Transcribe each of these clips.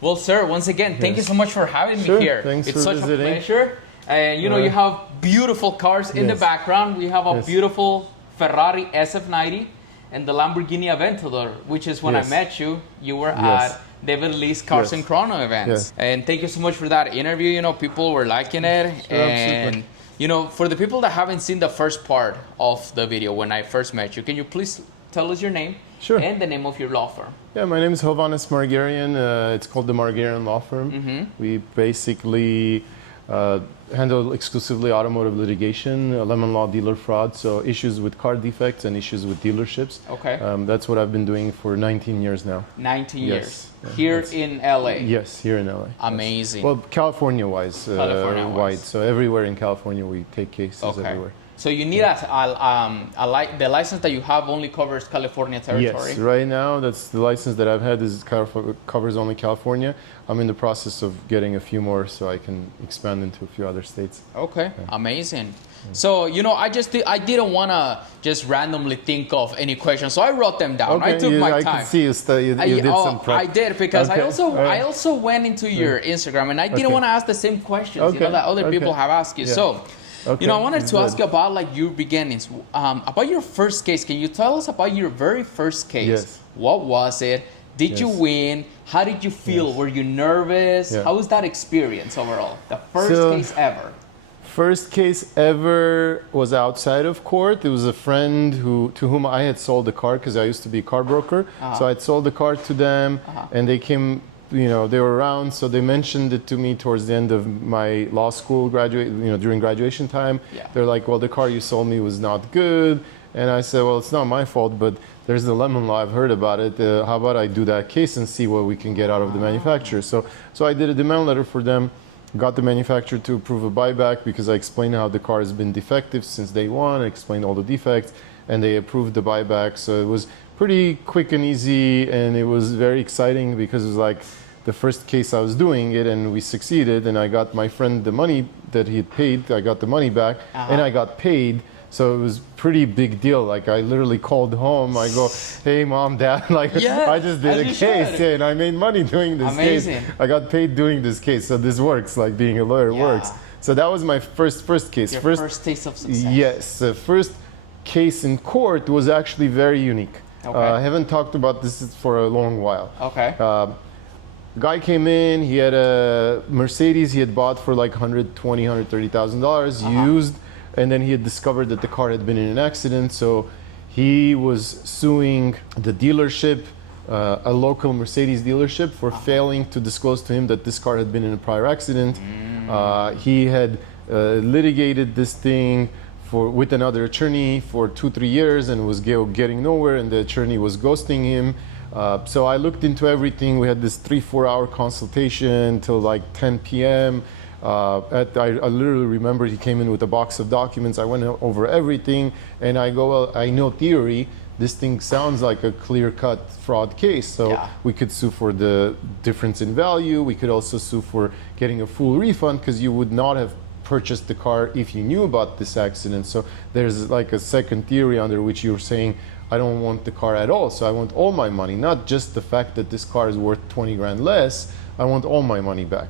Well, sir, once again, thank you so much for having me here. Thanks it's for such visiting. a pleasure. And you know, you have beautiful cars in the background. We have a beautiful Ferrari SF90 and the Lamborghini Aventador, which is when I met you. You were at David Lease Cars and Chrono events. And thank you so much for that interview. You know, people were liking it. And you know, for the people that haven't seen the first part of the video when I first met you, can you please tell us your name and the name of your law firm? Yeah, my name is Hovhannes Margarian. It's called the Margarian Law Firm. We basically handle exclusively automotive litigation, lemon law, dealer fraud, so issues with car defects and issues with dealerships. Okay. That's what I've been doing for 19 years now. 19 years. Here in LA? Yes, here in LA. Amazing. Well, California-wise, wide. So everywhere in California, we take cases everywhere. So you need the license that you have only covers California territory? Yes, right now that's the license that I've had covers only California. I'm in the process of getting a few more so I can expand into a few other states. Okay, amazing. So, you know, I didn't want to just randomly think of any questions, so I wrote them down. I took my time. I can see you did some prep. I did, because I also went into your Instagram, and I didn't want to ask the same questions you know, that other people have asked you. So, you know, I wanted to ask you about like your beginnings, about your first case. Can you tell us about your very first case? Yes. What was it? Did you win? How did you feel? Were you nervous? How was that experience overall? The first case ever. First case ever was outside of court. It was a friend to whom I had sold the car because I used to be a car broker. So I'd sold the car to them, and they came. You know, they were around, so they mentioned it to me towards the end of my law school during graduation time. They're like, well, the car you sold me was not good. And I said, well, it's not my fault, but there's the lemon law, I've heard about it. How about I do that case and see what we can get out of the manufacturer? So I did a demand letter for them, got the manufacturer to approve a buyback because I explained how the car has been defective since day one, I explained all the defects, and they approved the buyback. So it was pretty quick and easy, and it was very exciting because it was like the first case I was doing it, and we succeeded, and I got my friend the money that he had paid. I got the money back, and I got paid. So it was pretty big deal. Like I literally called home. I go, hey mom, dad, like I just did a case, and I made money doing this case. I got paid doing this case. So this works. Like being a lawyer works. So that was my first case. Your first taste of success. Yes, the first case in court was actually very unique. I haven't talked about this for a long while. Guy came in, he had a Mercedes he had bought for like $120,000, $130,000 used, and then he had discovered that the car had been in an accident, so he was suing the dealership, a local Mercedes dealership, for failing to disclose to him that this car had been in a prior accident. He had litigated this thing with another attorney for 2-3 years and was getting nowhere, and the attorney was ghosting him. So I looked into everything. We had this 3-4 hour consultation till like 10 p.m. I literally remember he came in with a box of documents. I went over everything, and I go, well, I know theory. This thing sounds like a clear-cut fraud case. So we could sue for the difference in value. We could also sue for getting a full refund because you would not have purchased the car if you knew about this accident. So there's like a second theory under which you're saying, I don't want the car at all, so I want all my money, not just the fact that this car is worth 20 grand less. I want all my money back.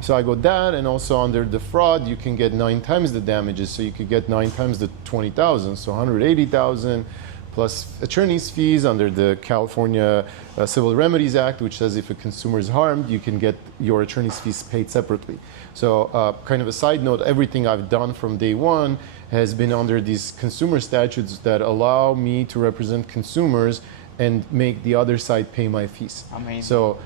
So I go that, and also under the fraud, you can get 9 times the damages, so you could get 9 times the 20,000, so 180,000 plus attorney's fees under the California Civil Remedies Act, which says if a consumer is harmed, you can get your attorney's fees paid separately. So kind of a side note, everything I've done from day one has been under these consumer statutes that allow me to represent consumers and make the other side pay my fees. Amazing. So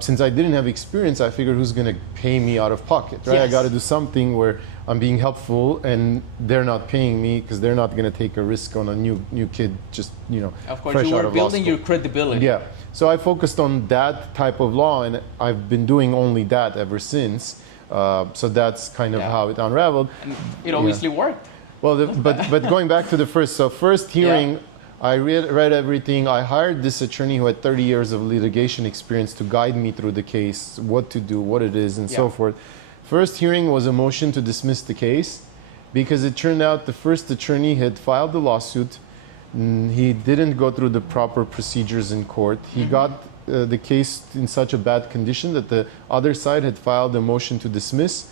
since I didn't have experience, I figured who's going to pay me out of pocket, right? I got to do something where I'm being helpful and they're not paying me because they're not going to take a risk on a new kid just, you know, of course, you were building your credibility. Yeah. So I focused on that type of law, and I've been doing only that ever since. So that's kind of how it unraveled. And it obviously worked. Well, but going back to the first hearing, I read everything. I hired this attorney who had 30 years of litigation experience to guide me through the case, what to do, what it is, and so forth. First hearing was a motion to dismiss the case because it turned out the first attorney had filed the lawsuit. He didn't go through the proper procedures in court. He got the case in such a bad condition that the other side had filed a motion to dismiss.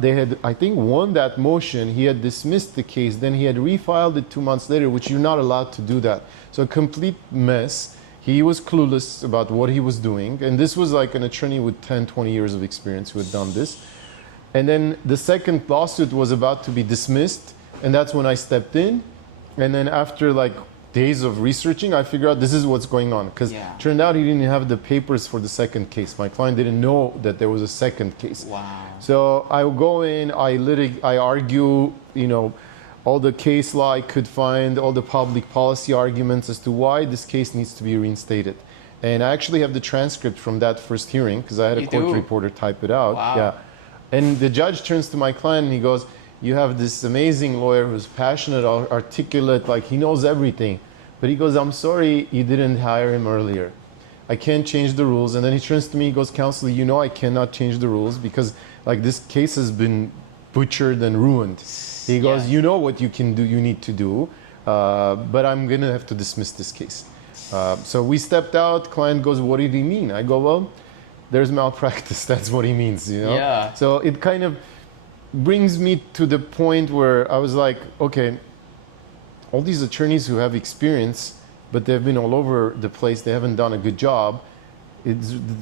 They had, I think, won that motion. He had dismissed the case. Then he had refiled it 2 months later, which you're not allowed to do that. So a complete mess. He was clueless about what he was doing. And this was like an attorney with 10, 20 years of experience who had done this. And then the second lawsuit was about to be dismissed. And that's when I stepped in. And then after like days of researching, I figured out this is what's going on. Because it turned out he didn't have the papers for the second case. My client didn't know that there was a second case. Wow. So I will go in, I argue, you know, all the case law I could find, all the public policy arguments as to why this case needs to be reinstated. And I actually have the transcript from that first hearing because I had a court reporter type it out. Wow. Yeah. And the judge turns to my client and he goes, you have this amazing lawyer who's passionate, articulate, like he knows everything. But he goes, I'm sorry you didn't hire him earlier. I can't change the rules. And then he turns to me, he goes, counsel, you know I cannot change the rules because like this case has been butchered and ruined. He goes, you know what you can do, you need to do, but I'm going to have to dismiss this case. So we stepped out. Client goes, what did he mean? I go, well, there's malpractice. That's what he means, you know? Yeah. So it kind of brings me to the point where I was like, okay, all these attorneys who have experience, but they've been all over the place, they haven't done a good job.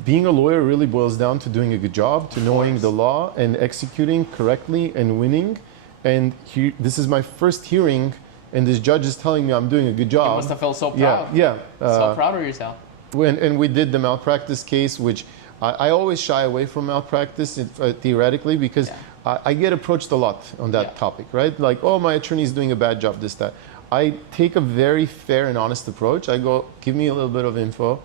Being a lawyer really boils down to doing a good job, to knowing the law and executing correctly and winning. And this is my first hearing, and this judge is telling me I'm doing a good job. You must have felt so proud. Yeah. So proud of yourself. And we did the malpractice case, which I always shy away from malpractice theoretically because I get approached a lot on that topic, right? Like, oh, my attorney is doing a bad job, this, that. I take a very fair and honest approach. I go, give me a little bit of info.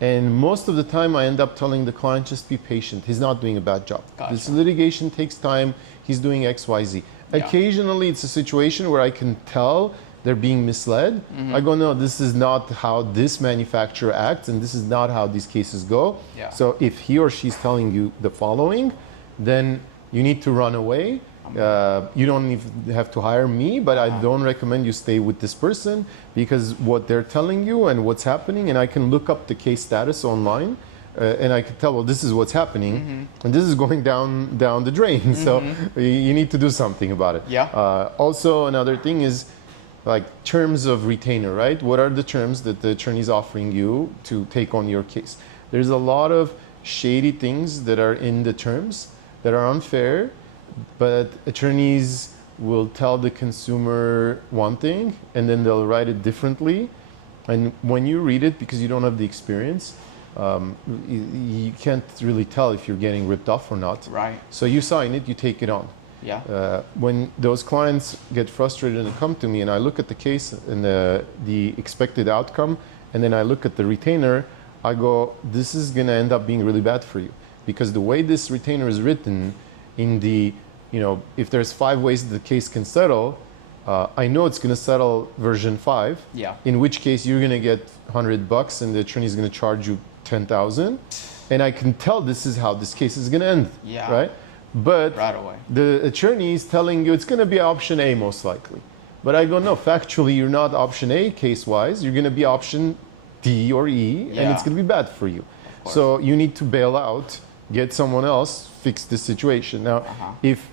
And most of the time I end up telling the client, just be patient. He's not doing a bad job. Gotcha. This litigation takes time. He's doing X, Y, Z. Occasionally it's a situation where I can tell they're being misled. I go, no, this is not how this manufacturer acts and this is not how these cases go. So if he or she's telling you the following, then you need to run away. You don't even have to hire me, but I don't recommend you stay with this person because what they're telling you and what's happening, and I can look up the case status online. And I could tell, well, this is what's happening, and this is going down the drain. So you need to do something about it. Also, another thing is like terms of retainer, right? What are the terms that the attorney is offering you to take on your case? There's a lot of shady things that are in the terms that are unfair, but attorneys will tell the consumer one thing, and then they'll write it differently. And when you read it, because you don't have the experience, you can't really tell if you're getting ripped off or not. Right. So you sign it, you take it on. When those clients get frustrated and come to me and I look at the case and the expected outcome, and then I look at the retainer, I go, this is going to end up being really bad for you. Because the way this retainer is written in the, you know, if there's 5 ways that the case can settle, I know it's going to settle version 5. In which case you're going to get $100 and the attorney is going to charge you 10,000, and I can tell this is how this case is going to end, right? But right away, the attorney is telling you it's going to be option A most likely. But I go, no, factually, you're not option A case-wise. You're going to be option D or E, and it's going to be bad for you. So you need to bail out, get someone else, fix the situation. Now, if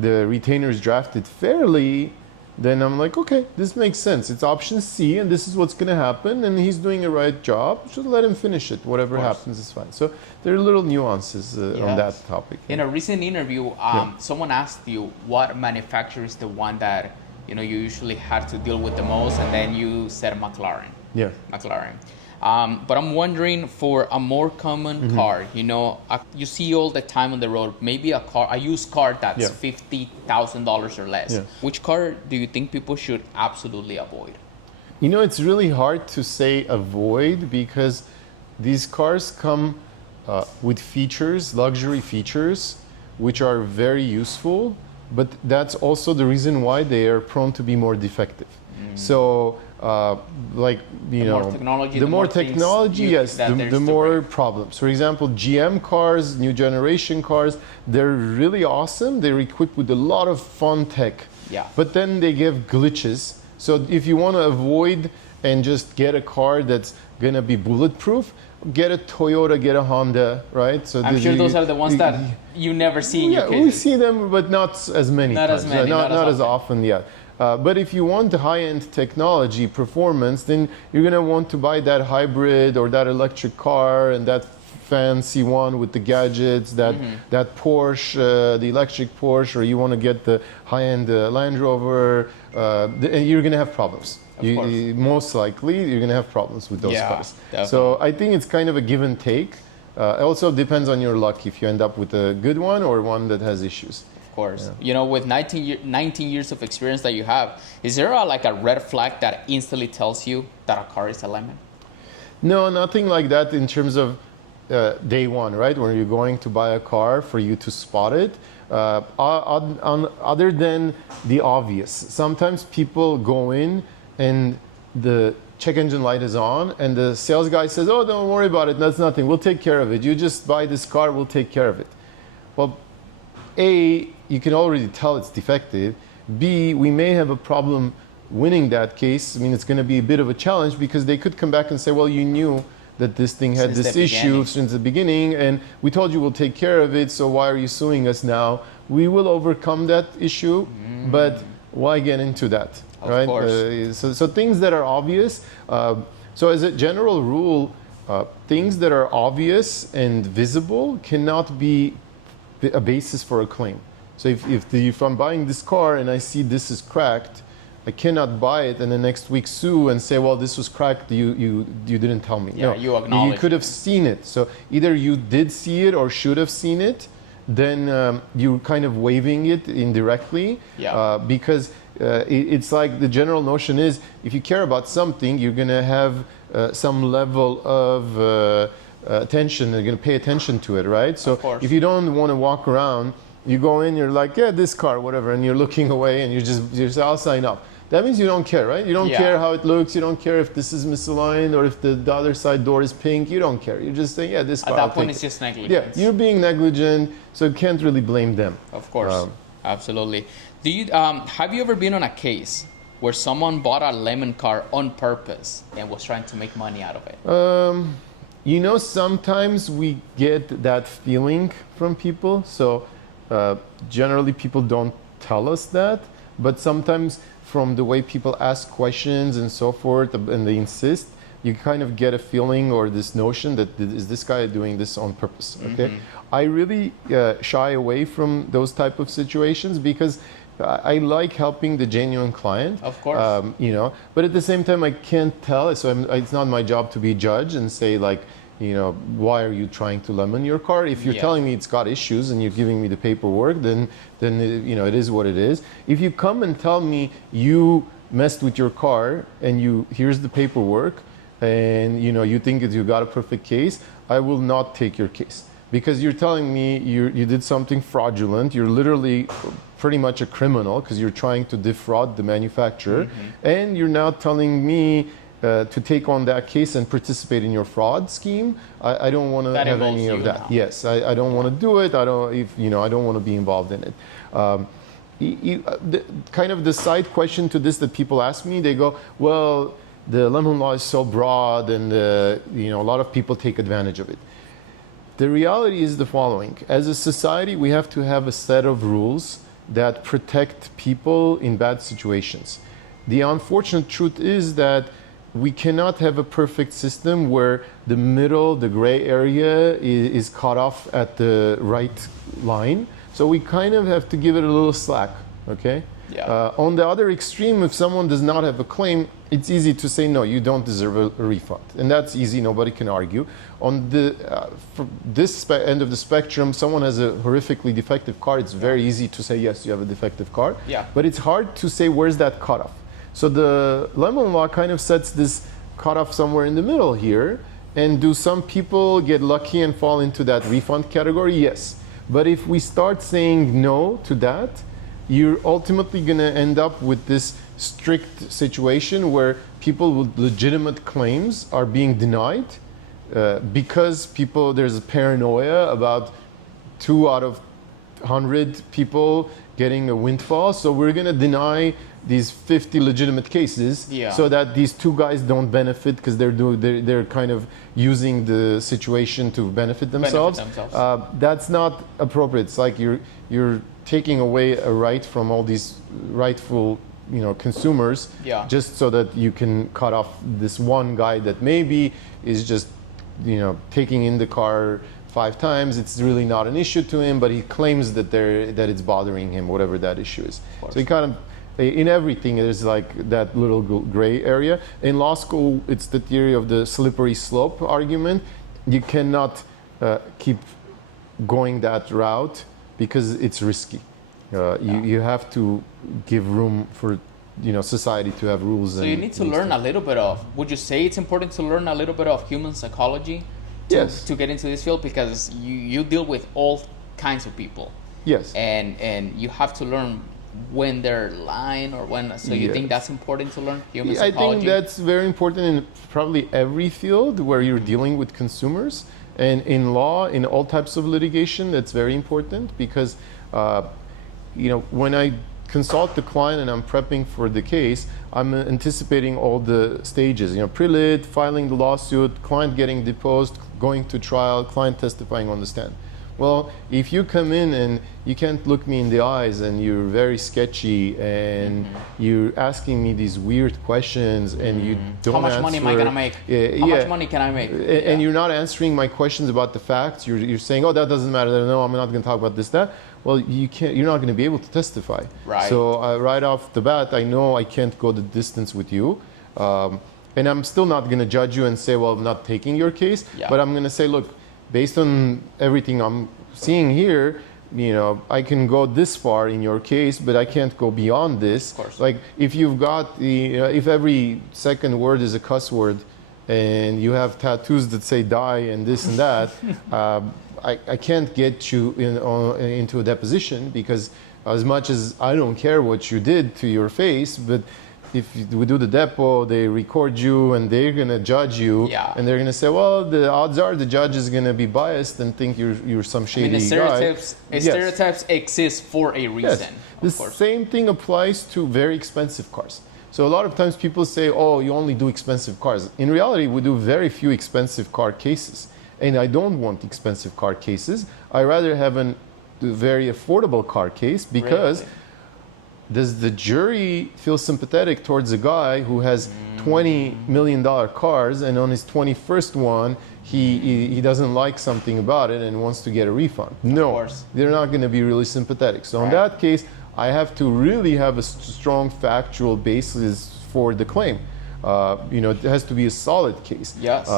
the retainer is drafted fairly, then I'm like, okay, this makes sense. It's option C, and this is what's going to happen, and he's doing a right job. Should let him finish it. Whatever happens is fine. So there are little nuances on that topic. In a recent interview, someone asked you what manufacturer is the one that you usually had to deal with the most, and then you said McLaren. McLaren. But I'm wondering for a more common car, you see all the time on the road, maybe a used car that's $50,000 or less. Which car do you think people should absolutely avoid? It's really hard to say avoid because these cars come with features, luxury features, which are very useful, but that's also the reason why they are prone to be more defective. So, the more technology, yes, the more problems. For example, GM cars, new generation cars, they're really awesome. They're equipped with a lot of fun tech. But then they give glitches. So if you want to avoid and just get a car that's gonna be bulletproof, get a Toyota, get a Honda, right? So I'm sure those are the ones that you never see in your cases. We see them, but not as many times. Not as often yet. But if you want the high-end technology performance, then you're going to want to buy that hybrid or that electric car and that fancy one with the gadgets, that Porsche, the electric Porsche, or you want to get the high-end Land Rover, and you're going to have problems. Most likely, you're going to have problems with those cars. Definitely. So I think it's kind of a give and take. It also depends on your luck if you end up with a good one or one that has issues. Of course. Yeah. With 19 years of experience that you have, is there like a red flag that instantly tells you that a car is a lemon? No, nothing like that in terms of day one, right? When you're going to buy a car for you to spot it. Other than the obvious. Sometimes people go in and the check engine light is on and the sales guy says, oh, don't worry about it, that's nothing, we'll take care of it. You just buy this car, we'll take care of it. Well, A, you can already tell it's defective. B, we may have a problem winning that case. I mean, it's going to be a bit of a challenge because they could come back and say, well, you knew that this thing had this issue since the beginning and we told you we'll take care of it, so why are you suing us now? We will overcome that issue, but why get into that? Of right? course. So things that are obvious. So as a general rule, things that are obvious and visible cannot be a basis for a claim. So if I'm buying this car and I see this is cracked, I cannot buy it and the next week sue and say, well, this was cracked, you didn't tell me. Yeah, no, you acknowledge. You could have seen it. So either you did see it or should have seen it, then you're kind of waiving it indirectly. Because it's like the general notion is if you care about something, you're going to have some level of attention, you're going to pay attention to it, right? So if you don't want to walk around, you go in, you're like, yeah, this car, whatever, and you're looking away and you say, I'll sign up. That means you don't care, right? You don't care how it looks, you don't care if this is misaligned or if the other side door is pink, you don't care. You're just saying, yeah, this car. At that point, it's just negligence. Yeah, you're being negligent, so you can't really blame them. Of course, absolutely. Do you have you ever been on a case where someone bought a lemon car on purpose and was trying to make money out of it? Sometimes we get that feeling from people. So generally people don't tell us that, but sometimes from the way people ask questions and so forth, and they insist, you kind of get a feeling or this notion that is this guy doing this on purpose, okay? I really shy away from those type of situations because I like helping the genuine client. Of course. But at the same time, I can't tell. So it's not my job to be judge and say like, why are you trying to lemon your car? If you're telling me it's got issues and you're giving me the paperwork, then it is what it is. If you come and tell me you messed with your car and here's the paperwork and you think that you got a perfect case, I will not take your case. Because you're telling me you did something fraudulent, you're literally pretty much a criminal because you're trying to defraud the manufacturer, and you're now telling me to take on that case and participate in your fraud scheme. I don't want to have any of that. Now. Yes, I don't want to do it. I don't want to be involved in it. Kind of the side question to this that people ask me, they go, well, the lemon law is so broad and a lot of people take advantage of it. The reality is the following. As a society, we have to have a set of rules that protect people in bad situations. The unfortunate truth is that we cannot have a perfect system where the middle, the gray area is cut off at the right line. So we kind of have to give it a little slack, okay? Yeah. On the other extreme, if someone does not have a claim, it's easy to say, no, you don't deserve a refund. And that's easy, nobody can argue. On this end of the spectrum, someone has a horrifically defective car, it's very easy to say, yes, you have a defective car. Yeah. But it's hard to say, where's that cutoff? So the lemon law kind of sets this cutoff somewhere in the middle here. And do some people get lucky and fall into that refund category? Yes. But if we start saying no to that, you're ultimately going to end up with this strict situation where people with legitimate claims are being denied because there's a paranoia about 2 out of 100 people getting a windfall. So we're going to deny these 50 legitimate cases, so that these two guys don't benefit because they're kind of using the situation to benefit themselves. That's not appropriate. It's like you're taking away a right from all these rightful consumers, just so that you can cut off this one guy that maybe is just taking in the car 5 times. It's really not an issue to him, but he claims that it's bothering him, whatever that issue is. So he kind of, in everything, there's like that little gray area. In law school, it's the theory of the slippery slope argument. You cannot keep going that route because it's risky. You have to give room for society to have rules. So you need to learn a little bit of, would you say it's important to learn a little bit of human psychology to get into this field? Because you deal with all kinds of people. Yes. And you have to learn when they're lying or when, so you think that's important to learn human psychology? I think that's very important in probably every field where you're dealing with consumers. And in law, in all types of litigation, that's very important because when I consult the client and I'm prepping for the case, I'm anticipating all the stages, pre-lit, filing the lawsuit, client getting deposed, going to trial, client testifying on the stand. Well, if you come in and you can't look me in the eyes and you're very sketchy and you're asking me these weird questions and you don't How much money am I going to make? How much money can I make? And you're not answering my questions about the facts. You're saying, oh, that doesn't matter. No, I'm not going to talk about this, that. Well, you're not going to be able to testify. Right. So right off the bat, I know I can't go the distance with you. And I'm still not going to judge you and say, well, I'm not taking your case. But I'm going to say, look, based on everything I'm seeing here, I can go this far in your case, but I can't go beyond this. Of course. Like if you've got if every second word is a cuss word and you have tattoos that say die and this and that, I can't get you into a deposition because as much as I don't care what you did to your face, but if we do the depo, they record you and they're going to judge you and they're going to say, well, the odds are the judge is going to be biased and think you're some shady guy. Stereotypes exist for a reason. The same thing applies to very expensive cars. So a lot of times people say, oh, you only do expensive cars. In reality, we do very few expensive car cases. And I don't want expensive car cases. I rather have a very affordable car case because does the jury feel sympathetic towards a guy who has $20 million cars and on his 21st one, he doesn't like something about it and wants to get a refund? No, they're not going to be really sympathetic. So in that case, I have to really have a strong factual basis for the claim. It has to be a solid case. Yes.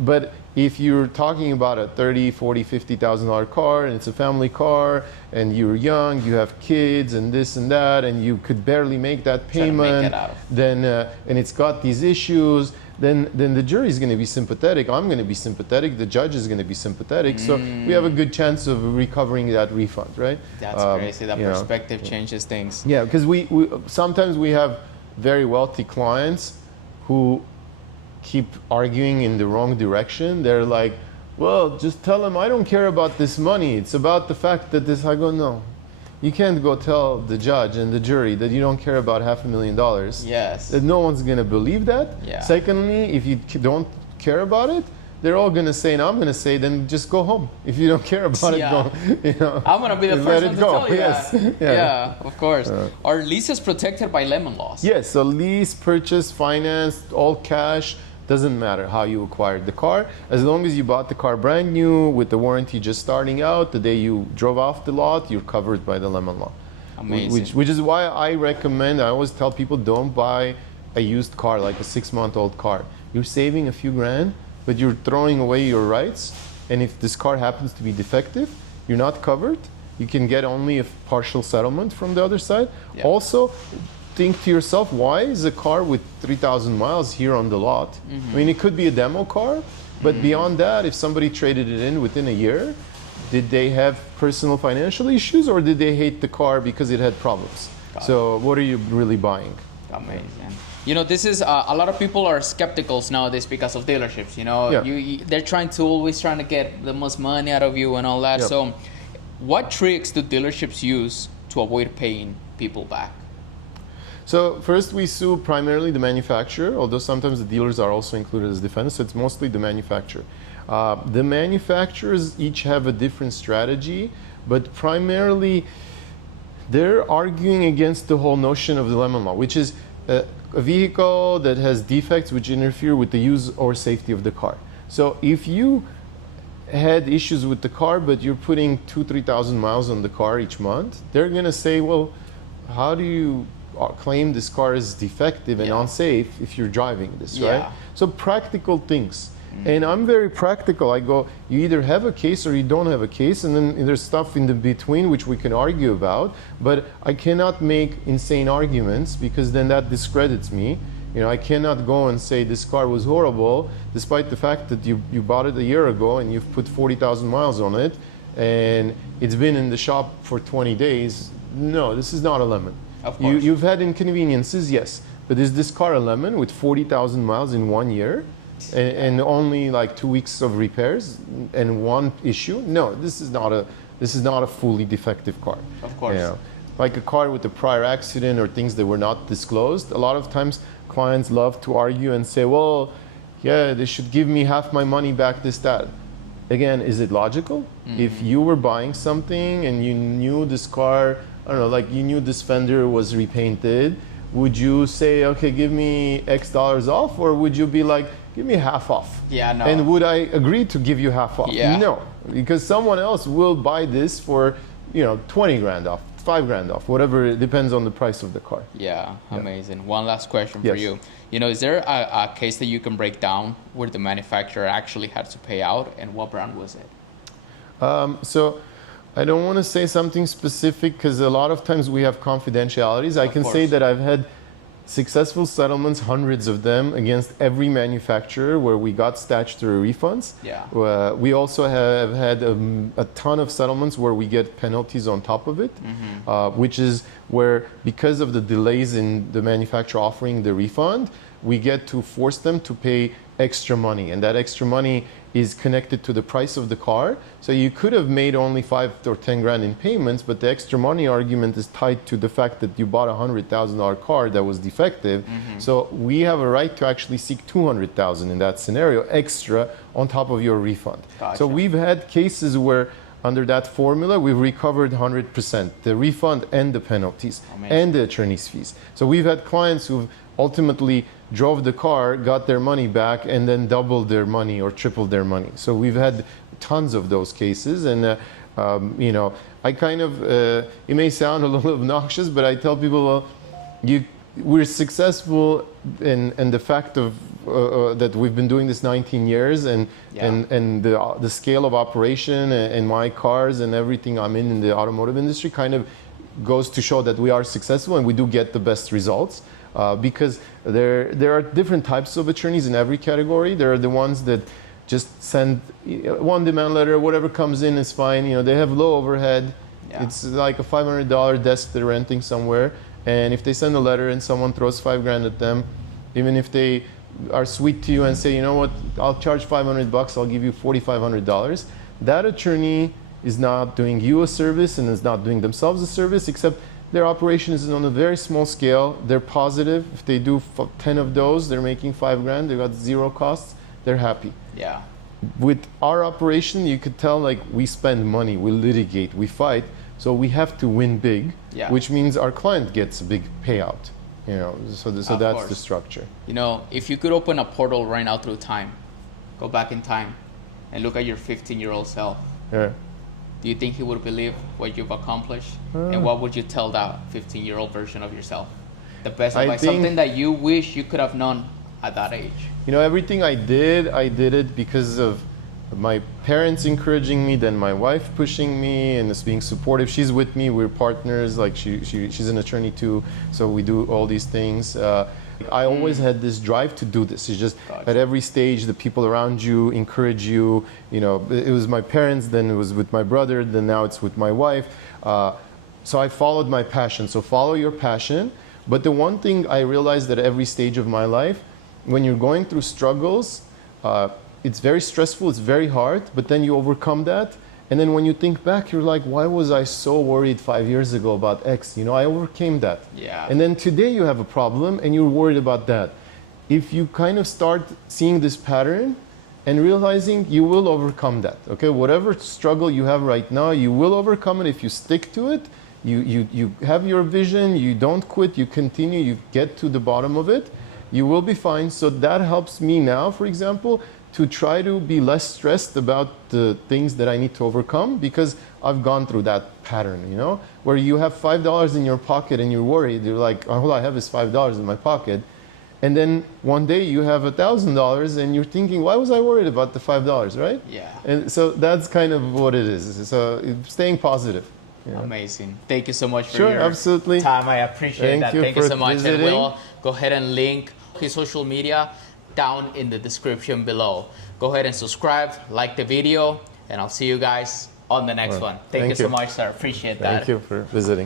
But if you're talking about a $30,000, $40,000, $50,000 car and it's a family car and you're young, you have kids and this and that, and you could barely make that payment, then and it's got these issues, then the jury is going to be sympathetic. I'm going to be sympathetic. The judge is going to be sympathetic. So we have a good chance of recovering that refund, right? That's crazy. That perspective changes things. Yeah, because we sometimes we have very wealthy clients who keep arguing in the wrong direction. They're like, well, just tell them I don't care about this money. It's about the fact that this. I go, no. You can't go tell the judge and the jury that you don't care about $500,000. Yes. That no one's going to believe that. Yeah. Secondly, if you don't care about it, they're all going to say, and I'm going to say, then just go home. If you don't care about it, go, I'm going to be the first one to tell you that. Yeah, of course. Are leases protected by lemon laws? Yes, so lease, purchase, finance, all cash, doesn't matter how you acquired the car. As long as you bought the car brand new with the warranty just starting out, the day you drove off the lot, you're covered by the lemon law. Amazing. Which is why I recommend, I always tell people, don't buy a used car, like a 6-month-old car. You're saving a few grand, but you're throwing away your rights. And if this car happens to be defective, you're not covered. You can get only a partial settlement from the other side. Yeah. Also, think to yourself, why is a car with 3,000 miles here on the lot? I mean, it could be a demo car, but beyond that, if somebody traded it in within a year, did they have personal financial issues or did they hate the car because it had problems? So what are you really buying? Amazing. This is a lot of people are skeptical nowadays because of dealerships. They're always trying to get the most money out of you and all that. So what tricks do dealerships use to avoid paying people back? So first we sue primarily the manufacturer, although sometimes the dealers are also included as defendants, so it's mostly the manufacturer. The manufacturers each have a different strategy, but primarily they're arguing against the whole notion of the lemon law, which is a vehicle that has defects which interfere with the use or safety of the car. So if you had issues with the car, but you're putting 2,000-3,000 miles on the car each month, they're going to say, well, how do you claim this car is defective and unsafe if you're driving this, right? So practical things. And I'm very practical. I go, you either have a case or you don't have a case, and then there's stuff in the between which we can argue about, but I cannot make insane arguments because then that discredits me. You know, I cannot go and say this car was horrible, despite the fact that you bought it a year ago and you've put 40,000 miles on it, and it's been in the shop for 20 days. No, this is not a lemon. Of course. You've had inconveniences, yes, but is this car a lemon with 40,000 miles in 1 year? And only like 2 weeks of repairs and one issue? No, this is not a fully defective car. Of course. You know, like a car with a prior accident or things that were not disclosed. A lot of times clients love to argue and say, well, yeah, they should give me half my money back, this, that. Again, is it logical? If you were buying something and you knew this car, I don't know, like you knew this fender was repainted, would you say, okay, give me X dollars off, or would you be like, give me half off? Yeah, no. And would I agree to give you half off? Yeah. No, because someone else will buy this for, 20 grand off, 5 grand off, whatever. It depends on the price of the car. Yeah, amazing. One last question for you. Is there a case that you can break down where the manufacturer actually had to pay out, and what brand was it? So I don't want to say something specific because a lot of times we have confidentialities. I can say that I've had successful settlements, hundreds of them, against every manufacturer where we got statutory refunds. Yeah. We also have had a ton of settlements where we get penalties on top of it, which is where, because of the delays in the manufacturer offering the refund, we get to force them to pay extra money, and that extra money is connected to the price of the car. So you could have made only 5 or 10 grand in payments, but the extra money argument is tied to the fact that you bought a $100,000 car that was defective. So we have a right to actually seek 200,000 in that scenario extra on top of your refund. Gotcha. So we've had cases where under that formula, we've recovered 100%, the refund and the penalties. Amazing. And the attorney's fees. So we've had clients who've ultimately drove the car, got their money back, and then doubled their money or tripled their money. So we've had tons of those cases. And, I kind of, it may sound a little obnoxious, but I tell people, well, we're successful in the fact of that we've been doing this 19 years, and the scale of operation and my cars and everything I'm in the automotive industry kind of goes to show that we are successful and we do get the best results. Because there are different types of attorneys in every category. There are the ones that just send one demand letter, whatever comes in is fine. They have low overhead. Yeah. It's like a $500 desk they're renting somewhere. And if they send a letter and someone throws 5 grand at them, even if they are sweet to you and say, you know what, I'll charge $500, I'll give you $4,500. That attorney is not doing you a service and is not doing themselves a service, except their operation is on a very small scale. They're positive. If they do 10 of those, they're making 5 grand. They've got 0 costs. They're happy. Yeah. With our operation, you could tell like we spend money, we litigate, we fight. So we have to win big, which means our client gets a big payout. So that's the structure. If you could open a portal right now through time, go back in time, and look at your 15-year-old self. Yeah. Do you think he would believe what you've accomplished? And what would you tell that 15-year-old version of yourself? The best advice, something that you wish you could have known at that age. Everything I did it because of my parents encouraging me, then my wife pushing me and just being supportive. She's with me, we're partners, like she's an attorney too, so we do all these things. I always had this drive to do this. It's just at every stage, the people around you encourage you. It was my parents, then it was with my brother, then now it's with my wife. So I followed my passion. So follow your passion. But the one thing I realized at every stage of my life, when you're going through struggles, it's very stressful, it's very hard, but then you overcome that And then when you think back, you're like, why was I so worried 5 years ago about X? I overcame that. Yeah. And then today you have a problem and you're worried about that. If you kind of start seeing this pattern and realizing, you will overcome that. Okay, whatever struggle you have right now, you will overcome it if you stick to it. You have your vision, you don't quit, you continue, you get to the bottom of it, you will be fine. So that helps me now, for example, to try to be less stressed about the things that I need to overcome, because I've gone through that pattern, where you have $5 in your pocket and you're worried. You're like, all I have is $5 in my pocket. And then one day you have $1,000 and you're thinking, why was I worried about the $5, right? Yeah. And so that's kind of what it is. So staying positive. Amazing. Thank you so much for your absolutely. time. I appreciate that. Thank you so much. Visiting. And we'll go ahead and link his social media down in the description below. Go ahead and subscribe, like the video, and I'll see you guys on the next one. Thank you so much, sir. Appreciate that. Thank you for visiting.